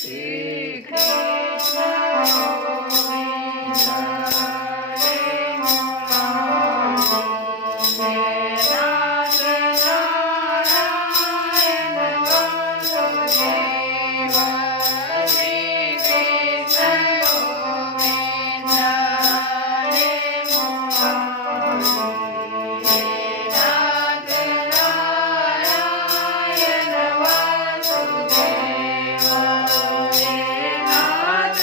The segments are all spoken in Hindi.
Shri Krishna Govinda Hare Murali Nath Narayana Vasudeva Shri Krishna Govinda Hare Murali Nath Narayana Vasudeva Nath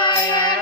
Narayana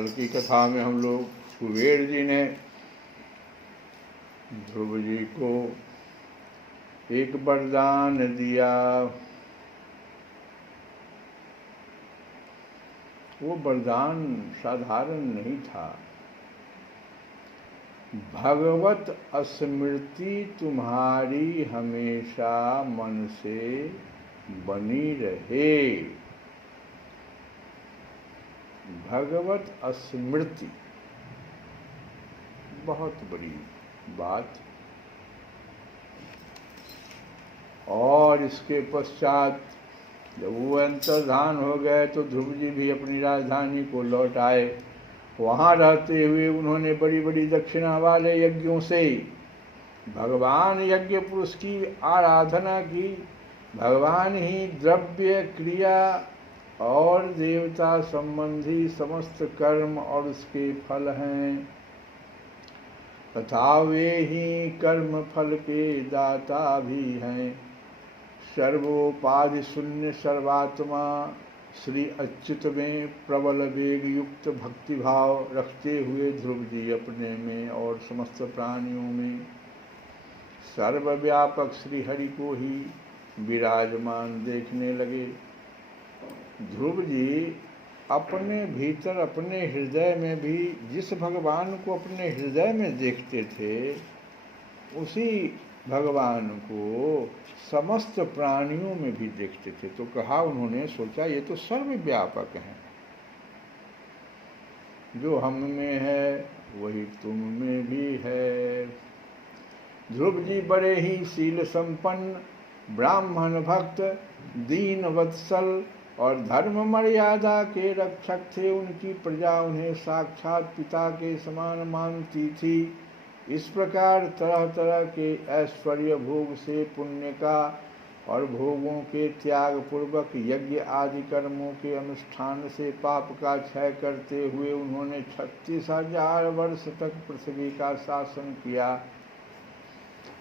कल की कथा में हम लोग कुबेर जी ने ध्रुव जी को एक वरदान दिया। वो वरदान साधारण नहीं था। भगवत स्मृति तुम्हारी हमेशा मन से बनी रहे। भगवत स्मृति बहुत बड़ी बात। और इसके पश्चात जब वो अंतर्धान हो गए तो ध्रुव जी भी अपनी राजधानी को लौट आए। वहाँ रहते हुए उन्होंने बड़ी बड़ी दक्षिणा वाले यज्ञों से भगवान यज्ञ पुरुष की आराधना की। भगवान ही द्रव्य क्रिया और देवता संबंधी समस्त कर्म और उसके फल हैं, तथा वे ही कर्म फल के दाता भी हैं। सर्वोपाधि शून्य सर्वात्मा श्री अच्युत में प्रबल वेग युक्त भक्ति भाव रखते हुए ध्रुव जी अपने में और समस्त प्राणियों में सर्वव्यापक श्री हरि को ही विराजमान देखने लगे। ध्रुव जी अपने भीतर अपने हृदय में भी जिस भगवान को अपने हृदय में देखते थे, उसी भगवान को समस्त प्राणियों में भी देखते थे। तो कहा, उन्होंने सोचा ये तो सर्वव्यापक हैं, जो हम में है वही तुम में भी है। ध्रुव जी बड़े ही शील संपन्न ब्राह्मण भक्त दीन वत्सल और धर्म मर्यादा के रक्षक थे। उनकी प्रजा उन्हें साक्षात पिता के समान मानती थी। इस प्रकार तरह तरह के ऐश्वर्य भोग से पुण्य का और भोगों के त्याग पूर्वक यज्ञ आदि कर्मों के अनुष्ठान से पाप का क्षय करते हुए उन्होंने 36,000 वर्ष तक पृथ्वी का शासन किया।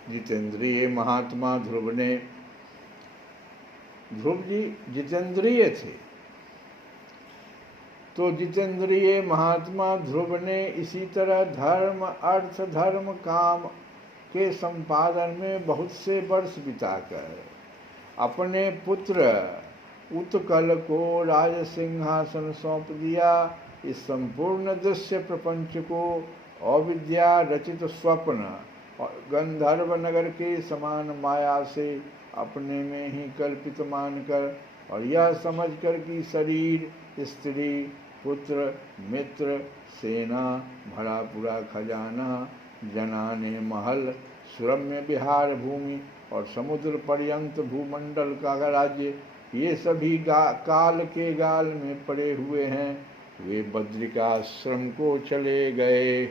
जितेंद्रिय महात्मा ध्रुव जी जितेंद्रिय थे, तो जितेंद्रिय महात्मा ध्रुव ने इसी तरह धर्म अर्थ धर्म काम के संपादन में बहुत से वर्ष बिताकर अपने पुत्र उत्कल को राज सिंहासन सौंप दिया। इस संपूर्ण दृश्य प्रपंच को अविद्या रचित स्वप्न और गंधर्व नगर के समान माया से अपने में ही कल्पित मानकर और यह समझकर कि शरीर स्त्री पुत्र मित्र सेना भरा पूरा खजाना जनाने महल सुरम्य विहार भूमि और समुद्र पर्यंत भूमंडल का राज्य, ये सभी काल के गाल में पड़े हुए हैं। वे बद्रिकाश्रम को चले गए।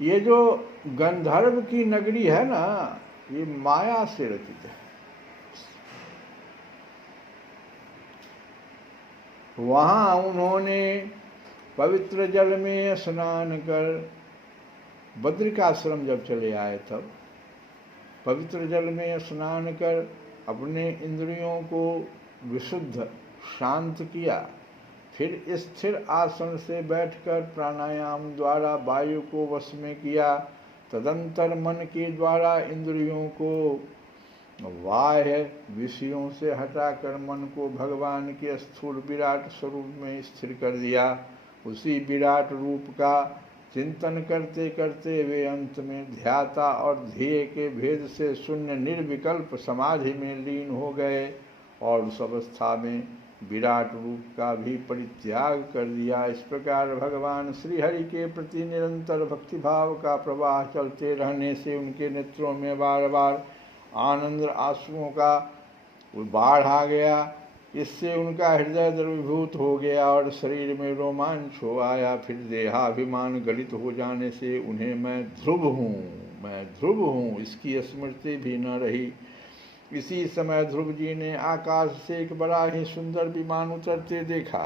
ये जो गंधर्व की नगरी है ना, ये माया से रचित है। वहाँ उन्होंने पवित्र जल में स्नान कर, बद्रिकाश्रम जब चले आए तब पवित्र जल में स्नान कर अपने इंद्रियों को विशुद्ध शांत किया। फिर स्थिर आसन से बैठकर प्राणायाम द्वारा वायु को वश में किया। तदंतर मन के द्वारा इंद्रियों को बाह्य विषयों से हटाकर मन को भगवान के स्थूल विराट स्वरूप में स्थिर कर दिया। उसी विराट रूप का चिंतन करते करते वे अंत में ध्याता और ध्येय के भेद से शून्य निर्विकल्प समाधि में लीन हो गए और उस अवस्था में विराट रूप का भी परित्याग कर दिया। इस प्रकार भगवान श्री हरि के प्रति निरंतर भक्तिभाव का प्रवाह चलते रहने से उनके नेत्रों में बार बार आनंद आंसुओं का बाढ़ आ गया। इससे उनका हृदय द्रवीभूत हो गया और शरीर में रोमांच हो आया। फिर देहाभिमान गलित हो जाने से उन्हें मैं ध्रुव हूँ इसकी स्मृति भी न रही। इसी समय ध्रुव जी ने आकाश से एक बड़ा ही सुंदर विमान उतरते देखा।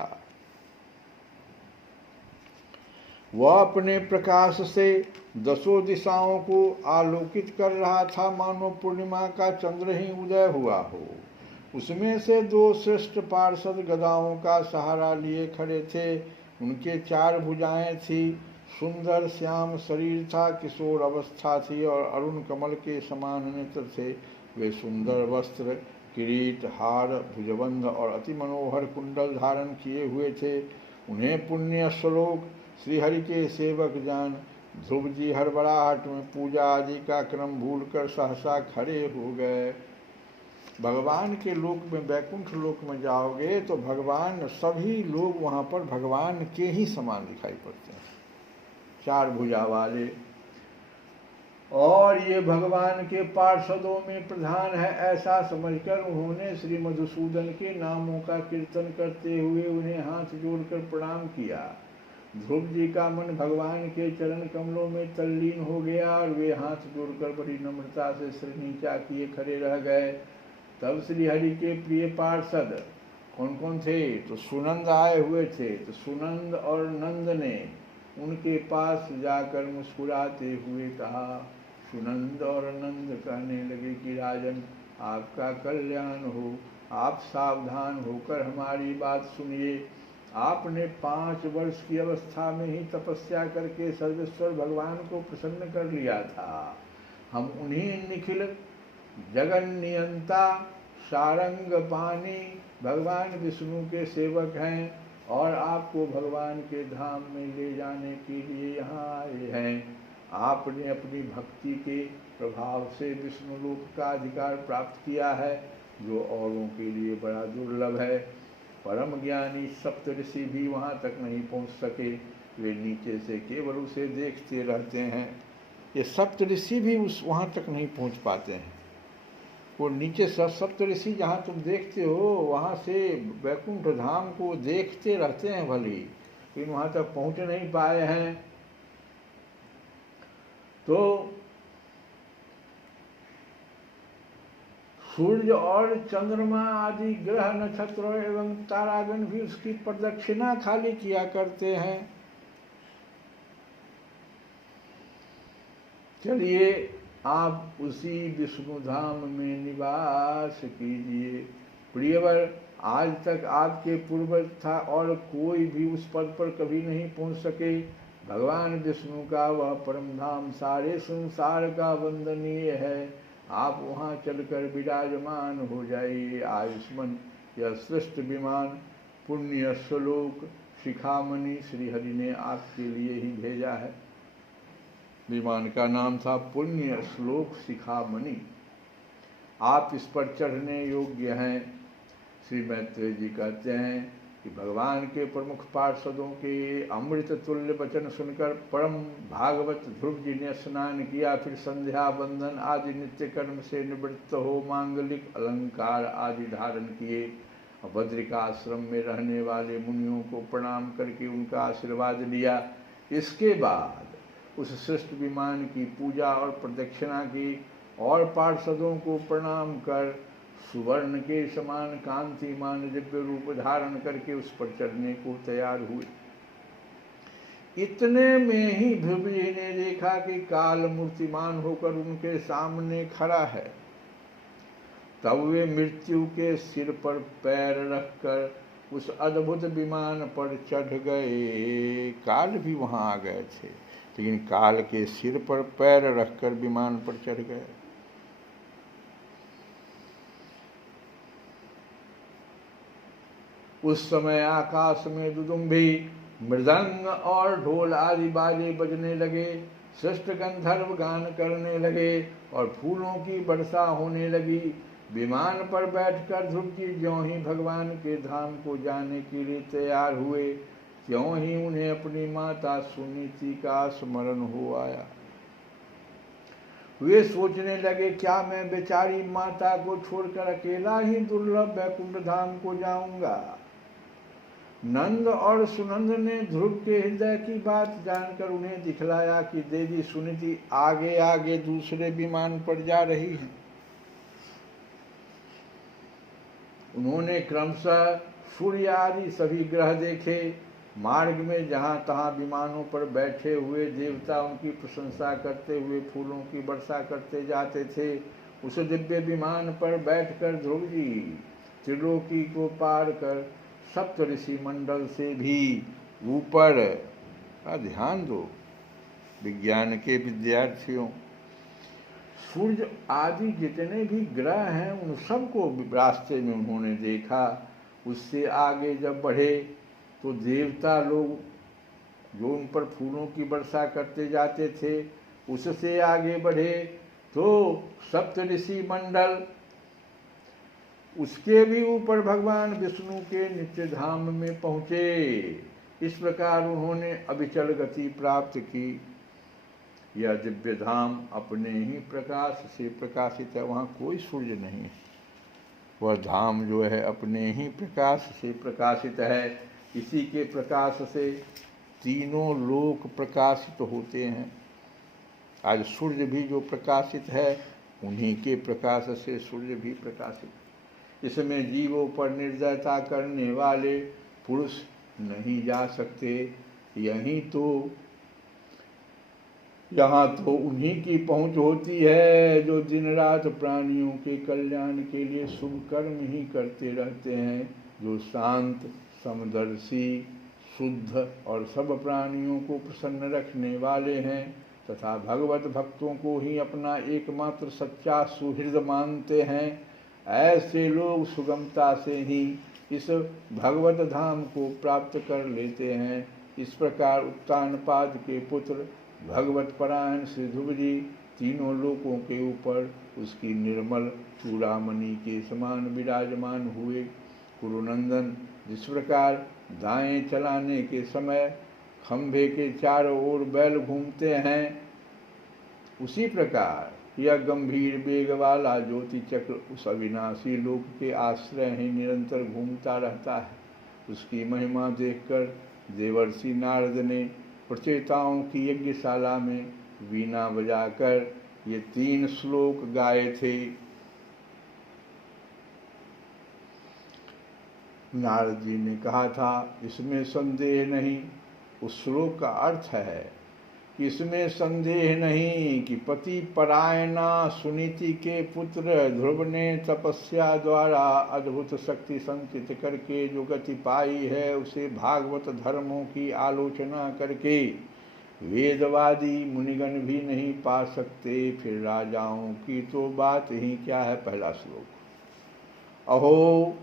वह अपने प्रकाश से दसों दिशाओं को आलोकित कर रहा था, मानो पूर्णिमा का चंद्र ही उदय हुआ हो। उसमें से 2 श्रेष्ठ पार्षद गदाओं का सहारा लिए खड़े थे। उनके 4 भुजाएं थी, सुंदर श्याम शरीर था, किशोर अवस्था थी और अरुण कमल के समान नेत्र थे। वे सुंदर वस्त्र, किरीट, हार, भुजबंध और अति मनोहर कुंडल धारण किए हुए थे। उन्हें पुण्य श्लोक श्रीहरि के सेवक जान ध्रुव जी हड़बड़ाहट में पूजा आदि का क्रम भूलकर सहसा खड़े हो गए। भगवान के लोक में, वैकुंठ लोक में जाओगे तो भगवान, सभी लोग वहाँ पर भगवान के ही समान दिखाई पड़ते हैं, 4 भुजा वाले। और ये भगवान के पार्षदों में प्रधान है, ऐसा समझकर उन्होंने श्री मधुसूदन के नामों का कीर्तन करते हुए उन्हें हाथ जोड़कर प्रणाम किया। ध्रुव जी का मन भगवान के चरण कमलों में तल्लीन हो गया और वे हाथ जोड़कर बड़ी नम्रता से सिर नीचा किए खड़े रह गए। तब श्री हरि के प्रिय पार्षद कौन कौन थे? तो सुनंद आए हुए थे। तो सुनंद और नंद ने उनके पास जाकर मुस्कुराते हुए कहा, सुनंद और नंद कहने लगे कि राजन, आपका कल्याण हो, आप सावधान होकर हमारी बात सुनिए। आपने 5 वर्ष की अवस्था में ही तपस्या करके सर्वेश्वर भगवान को प्रसन्न कर लिया था। हम उन्हीं निखिल जगन नियंता सारंग पानी भगवान विष्णु के सेवक हैं और आपको भगवान के धाम में ले जाने के लिए यहाँ आए हैं। आपने अपनी भक्ति के प्रभाव से विष्णु लोक का अधिकार प्राप्त किया है, जो औरों के लिए बड़ा दुर्लभ है। परम ज्ञानी सप्तऋषि भी वहाँ तक नहीं पहुँच सके, वे नीचे से केवल उसे देखते रहते हैं। ये सप्तऋषि भी वहाँ तक नहीं पहुँच पाते हैं। वो नीचे सप्तऋषि जहाँ तुम देखते हो, वहाँ से वैकुंठ धाम को देखते रहते हैं भले, लेकिन वहाँ तक पहुँच नहीं पाए हैं। तो सूर्य और चंद्रमा आदि ग्रह नक्षत्र एवं तारागण भी उसकी प्रदक्षिणा खाली किया करते हैं। चलिए आप उसी विष्णु धाम में निवास कीजिए। प्रियवर, आज तक आपके पूर्वज था और कोई भी उस पद पर कभी नहीं पहुंच सके। भगवान विष्णु का वह परम धाम सारे संसार का वंदनीय है। आप वहाँ चलकर विराजमान हो जाइए। आयुष्मान यह श्रेष्ठ विमान पुण्य श्लोक शिखामणि श्रीहरि ने आपके लिए ही भेजा है। विमान का नाम था पुण्य श्लोक शिखामणि। आप इस पर चढ़ने योग्य हैं। श्री मैत्रेय जी कहते हैं कि भगवान के प्रमुख पार्षदों के अमृत तुल्य वचन सुनकर परम भागवत ध्रुव जी ने स्नान किया। फिर संध्या वंदन आदि नित्य कर्म से निवृत्त हो मांगलिक अलंकार आदि धारण किए। बद्रिका आश्रम में रहने वाले मुनियों को प्रणाम करके उनका आशीर्वाद लिया। इसके बाद उस श्रेष्ठ विमान की पूजा और प्रदक्षिणा की और पार्षदों को प्रणाम कर सुवर्ण के समान कांतिमान दिव्य रूप धारण करके उस पर चढ़ने को तैयार हुए। इतने में ही ध्रुव जी ने देखा कि काल मूर्तिमान होकर उनके सामने खड़ा है। तब वे मृत्यु के सिर पर पैर रखकर उस अद्भुत विमान पर चढ़ गए। काल भी वहां आ गए थे, लेकिन काल के सिर पर पैर रखकर विमान पर चढ़ गए। उस समय आकाश में दुदुम्भी, मृदंग और ढोल आदि बाजे बजने लगे। श्रेष्ठ गंधर्व गान करने लगे और फूलों की वर्षा होने लगी। विमान पर बैठकर ध्रुव जी ज्यों ही भगवान के धाम को जाने के लिए तैयार हुए, त्यों ही उन्हें अपनी माता सुनीति का स्मरण हो आया। वे सोचने लगे, क्या मैं बेचारी माता को छोड़कर अकेला ही दुर्लभ वैकुंठ धाम को जाऊंगा। नंद और सुनंद ने ध्रुव के हृदय की बात जानकर उन्हें दिखलाया कि देवी सुनीति आगे आगे दूसरे विमान पर जा रही हैं। उन्होंने क्रमशः सूर्य आदि सभी ग्रह देखे। मार्ग में जहाँ तहाँ विमानों पर बैठे हुए देवता उनकी प्रशंसा करते हुए फूलों की वर्षा करते जाते थे। उस दिव्य विमान पर बैठकर ध्रुव जी त्रिलोकी को पार कर सप्त ऋषि मंडल से भी ऊपर। ध्यान दो विज्ञान के विद्यार्थियों, सूर्य आदि जितने भी ग्रह हैं उन सबको रास्ते में उन्होंने देखा। उससे आगे जब बढ़े तो देवता लोग जो उन पर फूलों की वर्षा करते जाते थे, उससे आगे बढ़े तो सप्त ऋषि मंडल, उसके भी ऊपर भगवान विष्णु के नित्य धाम में पहुँचे। इस प्रकार उन्होंने अविचल गति प्राप्त की। यह दिव्य धाम अपने ही प्रकाश से प्रकाशित है, वहाँ कोई सूर्य नहीं है। वह धाम जो है अपने ही प्रकाश से प्रकाशित है। इसी के प्रकाश से तीनों लोक प्रकाशित होते हैं। आज सूर्य भी जो प्रकाशित है उन्हीं के प्रकाश से सूर्य भी प्रकाशित। इसमें जीवों पर निर्दयता करने वाले पुरुष नहीं जा सकते। यहाँ तो उन्हीं की पहुँच होती है जो दिन रात प्राणियों के कल्याण के लिए शुभ कर्म ही करते रहते हैं, जो शांत, समदर्शी, शुद्ध और सब प्राणियों को प्रसन्न रखने वाले हैं तथा भगवत भक्तों को ही अपना एकमात्र सच्चा सुहृद मानते हैं। ऐसे लोग सुगमता से ही इस भगवत धाम को प्राप्त कर लेते हैं। इस प्रकार उत्तानपाद के पुत्र भगवत परायण श्री ध्रुव जी तीनों लोकों के ऊपर उसकी निर्मल चूड़ामणि के समान विराजमान हुए। कुरुनंदन जिस प्रकार दाएं चलाने के समय खंभे के चारों ओर बैल घूमते हैं, उसी प्रकार यह गंभीर वेग वाला ज्योति चक्र उस अविनाशी लोक के आश्रय ही निरंतर घूमता रहता है। उसकी महिमा देखकर देवर्षि नारद ने प्रचेताओं की यज्ञशाला में वीणा बजाकर ये 3 श्लोक गाए थे। नारद जी ने कहा था, इसमें संदेह नहीं, उस श्लोक का अर्थ है कि इसमें संदेह नहीं कि पति परायणा सुनीति के पुत्र ध्रुव ने तपस्या द्वारा अद्भुत शक्ति संचित करके जो गति पाई है, उसे भागवत धर्मों की आलोचना करके वेदवादी मुनिगण भी नहीं पा सकते। फिर राजाओं की तो बात ही क्या है। पहला श्लोक, अहो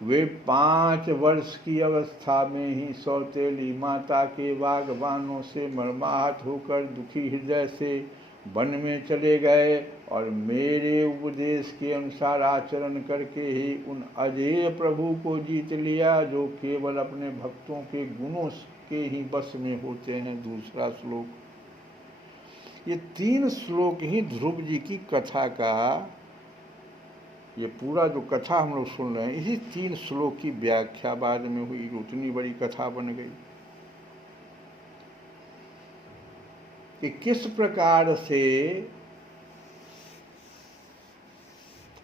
वे 5 वर्ष की अवस्था में ही सौतेली माता के वागबानों से मर्माहत होकर दुखी हृदय से वन में चले गए और मेरे उपदेश के अनुसार आचरण करके ही उन अजेय प्रभु को जीत लिया जो केवल अपने भक्तों के गुणों के ही बस में होते हैं। दूसरा श्लोक, ये 3 श्लोक ही ध्रुव जी की कथा का, ये पूरा जो कथा हम लोग सुन रहे हैं, इसी 3 श्लोक की व्याख्या बाद में हुई, उतनी बड़ी कथा बन गई कि किस प्रकार से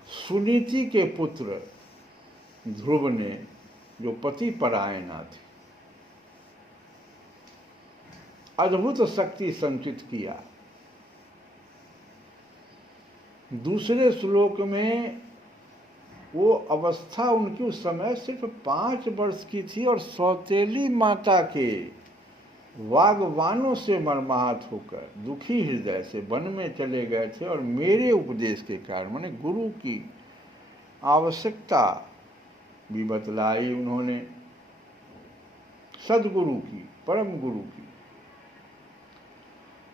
सुनीति के पुत्र ध्रुव ने, जो पति परायणा थे, अद्भुत शक्ति संचित किया। दूसरे श्लोक में वो अवस्था उनकी उस समय सिर्फ 5 वर्ष की थी और सौतेली माता के वागवानों से मर्माहत होकर दुखी हृदय से वन में चले गए थे और मेरे उपदेश के कारण, माने गुरु की आवश्यकता भी बतलाई उन्होंने, सदगुरु की, परम गुरु की।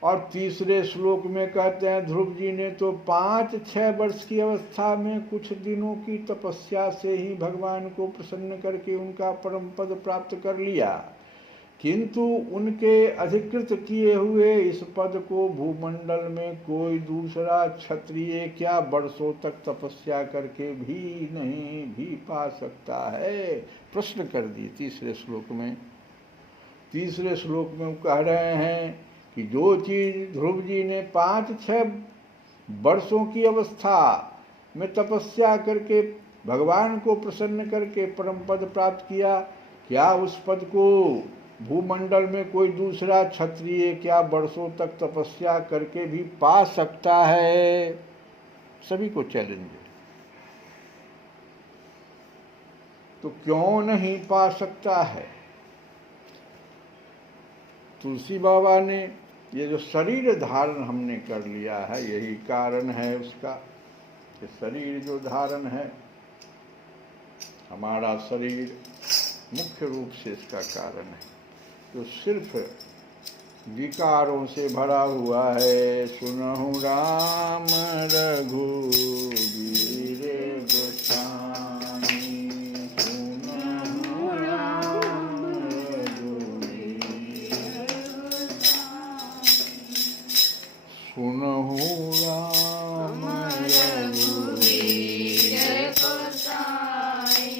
और तीसरे श्लोक में कहते हैं, ध्रुव जी ने तो 5-6 वर्ष की अवस्था में कुछ दिनों की तपस्या से ही भगवान को प्रसन्न करके उनका परम पद प्राप्त कर लिया, किंतु उनके अधिकृत किए हुए इस पद को भूमंडल में कोई दूसरा क्षत्रिय क्या वर्षों तक तपस्या करके भी नहीं भी पा सकता है। प्रश्न कर दिए तीसरे श्लोक में। तीसरे श्लोक में वो कह रहे हैं कि जो चीज ध्रुव जी ने 5-6 वर्षों की अवस्था में तपस्या करके भगवान को प्रसन्न करके परम पद प्राप्त किया, क्या उस पद को भूमंडल में कोई दूसरा क्षत्रिय क्या वर्षों तक तपस्या करके भी पा सकता है? सभी को चैलेंज है। तो क्यों नहीं पा सकता है? तुलसी बाबा ने ये जो शरीर धारण हमने कर लिया है, यही कारण है उसका कि शरीर जो धारण है, हमारा शरीर मुख्य रूप से इसका कारण है, जो सिर्फ विकारों से भरा हुआ है। सुनहु राम रघुवीर गोसाई, सुनहु राम रघुवीर, सुनहु राम रघुवीर गोसाई,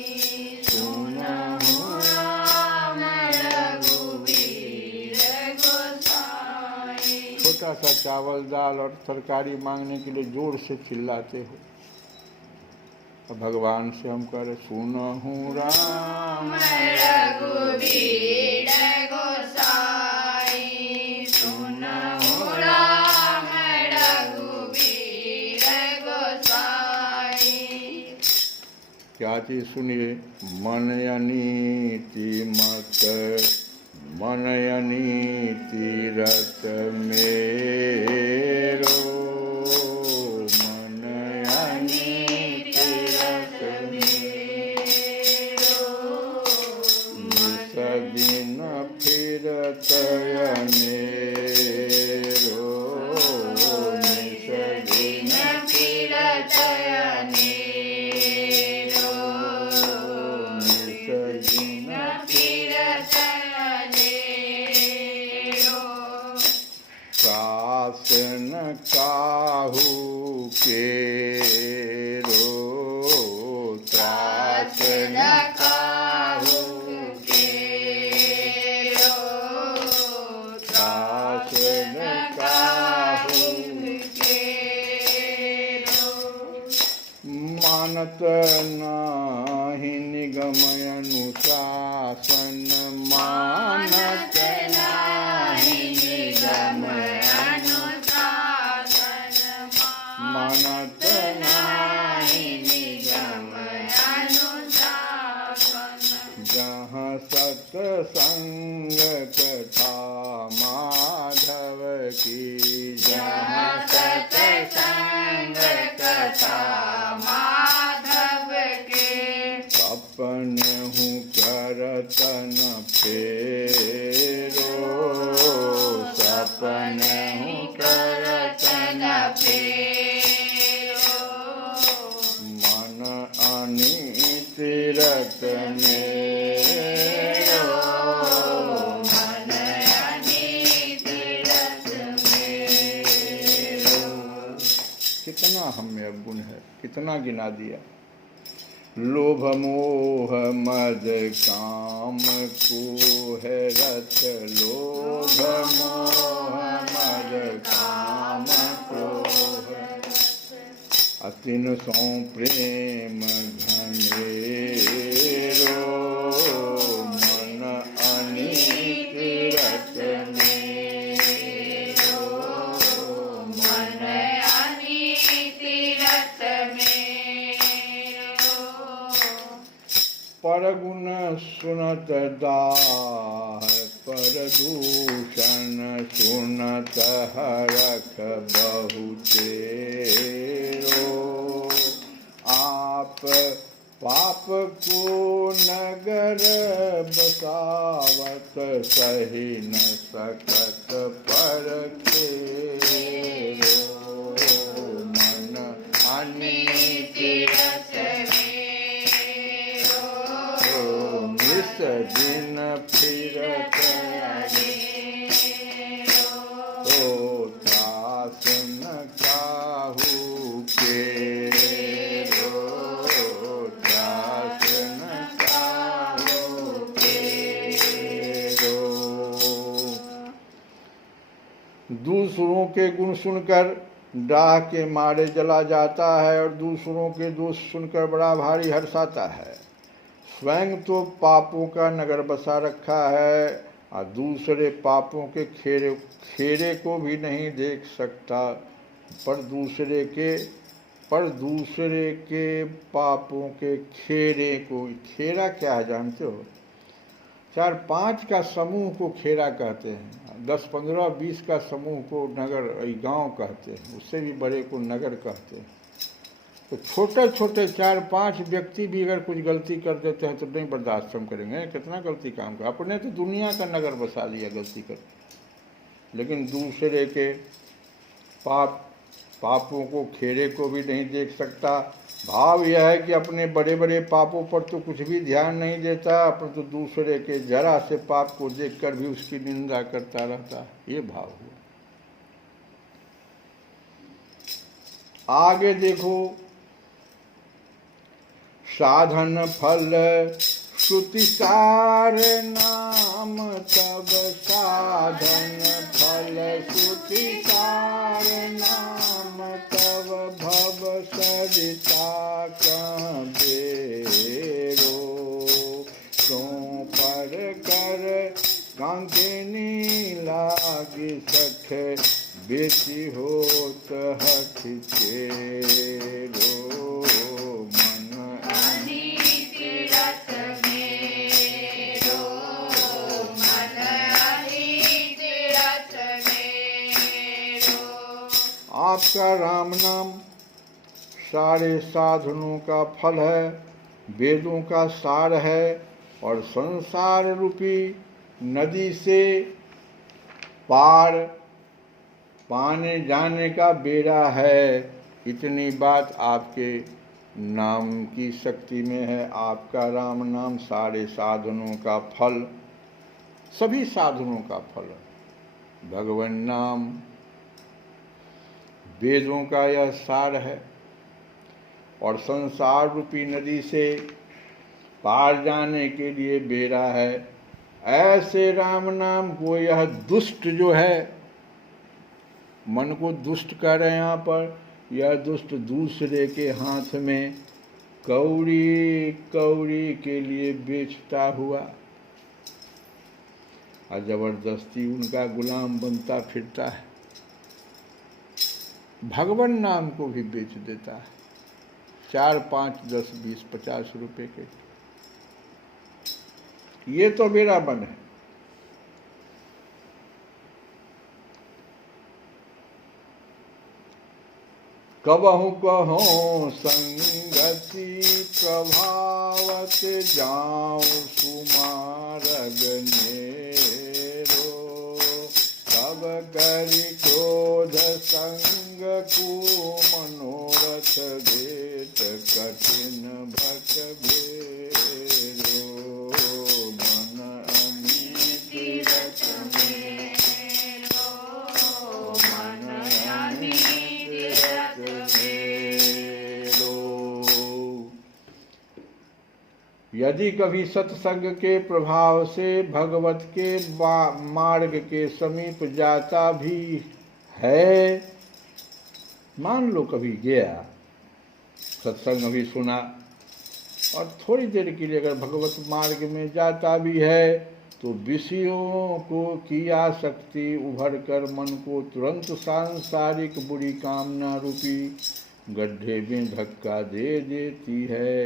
सुनहु राम रघुवीर गोसाई। छोटा सा चावल दाल और तरकारी मांगने के लिए जोर से चिल्लाते हो, और भगवान से हम कह रहे सुनहु राम रघुवीर गोसाई, सुनहु राम रघुवीर गोसाई। क्या चीज सुनिए? मन अनीति मत, मन अनीति रत मेरो, मन अनीति रत मेरो, निस दिन फिरत अनेरो, निस दिन फिरत अनेरो, निस दिन फिरत अनेरो। शासन काहू केरो, शासन काहू केरो, शासन काहू केरो। मानत नाही निगम अनुशासन, मानत नाही निगम अनुशासन, मानत नाही निगम, अनुशासन। जहाँ सत्संग कथा माधव की, जहाँ सत्संग कथा माधव के, सपन हूँ करतन फेरो, सपन हूँ करतन फेरो। मन अनीति रत मेरो, मन अनीति रत मेरो। कितना हम में अवगुण है, कितना गिना दिया। लोभ मोह मद काम को है रथ, लोभ मोह मद काम को है, अतिन सौ प्रेम घनेरो, मन अनीति रत मेरो, मन अनीति रत मेरो। परगुण सुनत दाह, परदूषण सुनत हरख बहुतेरो, आप पाप को नगर बसावत, सही न सकत परखेरो, मन अनीति रत मेरो, निस दिन फिरत अनेरो। ओ त्रासन काहू केरो, त्रासन काहू केरो। दूसरों के गुण सुनकर डाह के मारे जला जाता है, और दूसरों के दोष सुनकर बड़ा भारी हर्षाता है। स्वयं तो पापों का नगर बसा रखा है, और दूसरे पापों के खेरे को भी नहीं देख सकता, पर दूसरे के पर दूसरे के पापों के खेरे को, खेरा क्या है जानते हो? 4-5 का समूह को खेरा कहते हैं, 10, 15, 20 का समूह को नगर गांव कहते हैं, उससे भी बड़े को नगर कहते हैं। तो छोटे छोटे 4-5 व्यक्ति भी अगर कुछ गलती कर देते हैं तो नहीं बर्दाश्त हम करेंगे। कितना गलती काम का, अपने तो दुनिया का नगर बसा लिया गलती कर, लेकिन दूसरे के पापों को, खेरे को भी नहीं देख सकता। भाव यह है कि अपने बड़े बड़े पापों पर तो कुछ भी ध्यान नहीं देता, पर तो दूसरे के जरा से पाप को देखकर भी उसकी निंदा करता रहता, ये भाव हुआ। आगे देखो, साधन फल श्रुति सार नाम तब, साधन फल श्रुति सार नाम तब, भव सरिता कहाँ बेरो, तो पर कर कांकिनी लागी सख, बेची होत हठ चेरो, आपका राम नाम सारे साधनों का फल है, वेदों का सार है, और संसार रूपी नदी से पार पाने जाने का बेड़ा है। इतनी बात आपके नाम की शक्ति में है। आपका राम नाम सारे साधनों का फल, सभी साधनों का फल। भगवान नाम वेदों का यह सार है, और संसार रूपी नदी से पार जाने के लिए बेड़ा है। ऐसे राम नाम को यह दुष्ट जो है, मन को दुष्ट कर रहे हैं यहाँ पर, यह दुष्ट दूसरे के हाथ में कौड़ी कौड़ी के लिए बेचता हुआ और जबरदस्ती उनका गुलाम बनता फिरता है। भगवान नाम को भी बेच देता है 4, 5, 10, 20, 50 रुपए के। ये तो मेरा मन है। कबहु कहो संगति प्रभावत, जाऊं सुमारग नेरो, कब करि क्रोध संग कु मनोरथ, भेट कठिन भट भेरो, मन अनीति रच मेरो, मन अनीति रच मेरो। यदि कभी सत्संग के प्रभाव से भगवत के मार्ग के समीप जाता भी है, मान लो कभी गया, सत्संग भी सुना, और थोड़ी देर के लिए अगर भगवत मार्ग में जाता भी है, तो विषयों को की आसक्ति उभर कर मन को तुरंत सांसारिक बुरी कामना रूपी गड्ढे में धक्का दे देती है।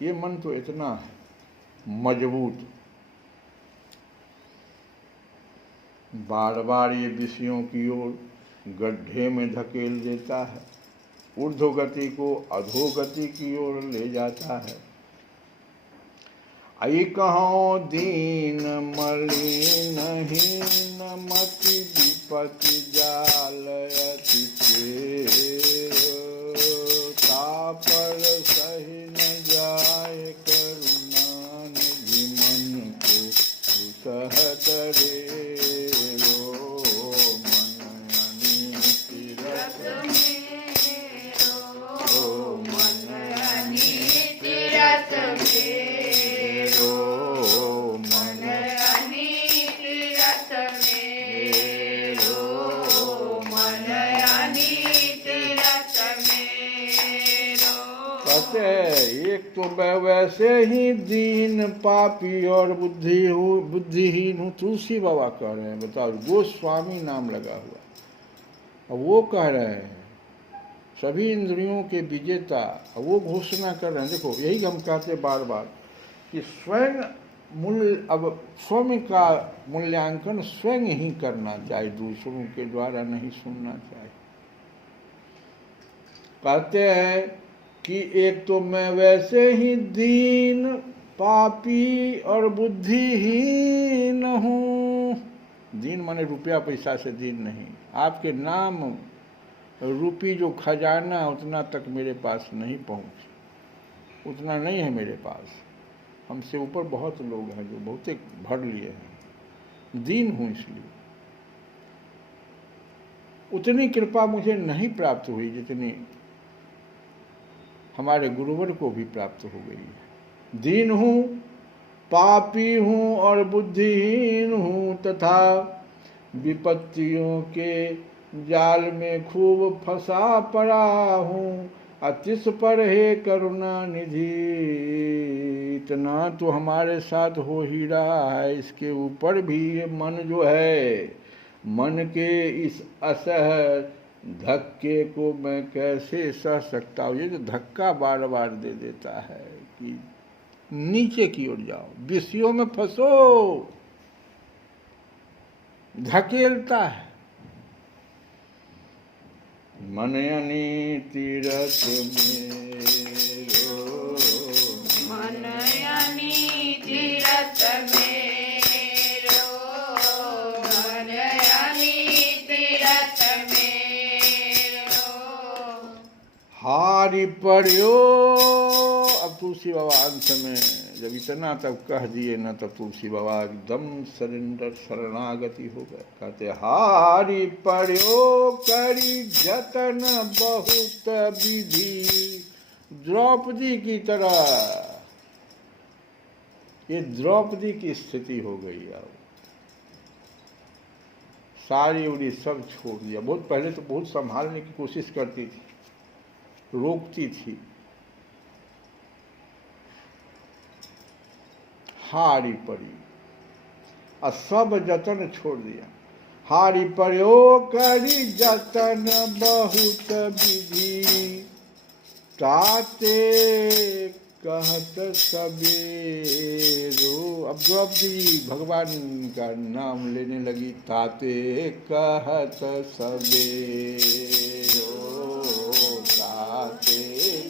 ये मन तो इतना है मजबूत, बार बार ये विषयों की ओर गड्ढे में धकेल देता है, ऊर्ध्वगति को अधोगति की ओर ले जाता है। आई कहो दीन मलिन हीन मति विपति जाल अति तापर सही न जाए करुणा निधि मन को सह डरे एक तो मैं वैसे ही दीन पापी और बुद्धिहीन हूँ, तुलसी बाबा कह रहे हैं। बताओ, गोस्वामी नाम लगा हुआ, अब वो कह रहे हैं सभी इंद्रियों के विजेता, वो घोषणा कर रहे हैं। देखो यही हम कहते बार बार कि स्वयं अब स्वयं का मूल्यांकन स्वयं ही करना चाहिए, दूसरों के द्वारा नहीं सुनना चाहिए। कहते हैं कि एक तो मैं वैसे ही दीन, पापी और बुद्धिहीन हूँ। दीन माने रुपया पैसा से दीन नहीं, आपके नाम रूपी जो खजाना उतना तक मेरे पास नहीं पहुँच, उतना नहीं है मेरे पास। हमसे ऊपर बहुत लोग हैं जो बहुत भर लिए हैं, दीन हूँ इसलिए। उतनी कृपा मुझे नहीं प्राप्त हुई जितनी हमारे गुरुवर को भी प्राप्त हो गई है। दीन हूँ, पापी हूँ और बुद्धिहीन हूँ, तथा विपत्तियों के जाल में खूब फंसा पड़ा हूँ। अतिश पर हे करुणा निधि, इतना तो हमारे साथ हो ही रहा है, इसके ऊपर भी ये मन जो है, मन के इस असह धक्के को मैं कैसे सह सकता हूँ। ये जो धक्का बार बार दे देता है कि नीचे की ओर जाओ, विषयों में फंसो, धकेलता है। मन अनीति रस मेरो, मन अनीति रस मेरो, मन अनीति रस मेरो। हारी पड़ियो। अब तुलसी बाबा अंत में जब इतना तब कह दिए ना, तब तुलसी बाबा एकदम सरेंडर, शरणागति हो गए। कहते हारी पड़ियो करी जतन बहुत विधि। द्रौपदी की तरह ये द्रौपदी की स्थिति हो गई। अब सारी उड़ी सब छोड़ दिया। बहुत पहले तो बहुत संभालने की कोशिश करती थी, रोकती थी, हारी पड़ी और सब जतन छोड़ दिया। हारी पड़ो करी जतन बहुत विधि, ताते कहत सबेरो। अब द्रौपदी भगवान का नाम लेने लगी, ताते कहत सबेरो, ताते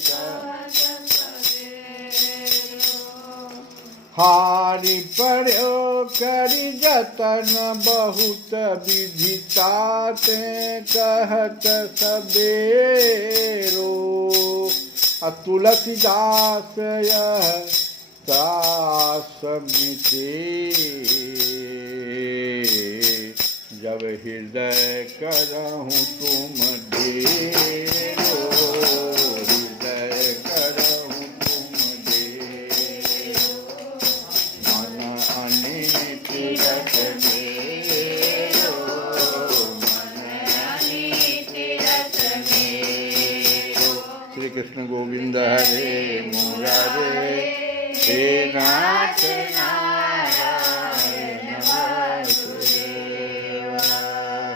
कहत सबेरो। हारी पड़ो करी जतन बहुत विधि, ताते कहत सबेरो। तुलसीदास यह दास मिटे, जब हृदय करहूँ तुम ढेरो, हृदय करहूँ तुम ढेरो। मन अनीति रस मेरो, मन अनीति रस मेरो। श्री कृष्ण गोविंद हरे मुरारे, हे नाथ नाथ।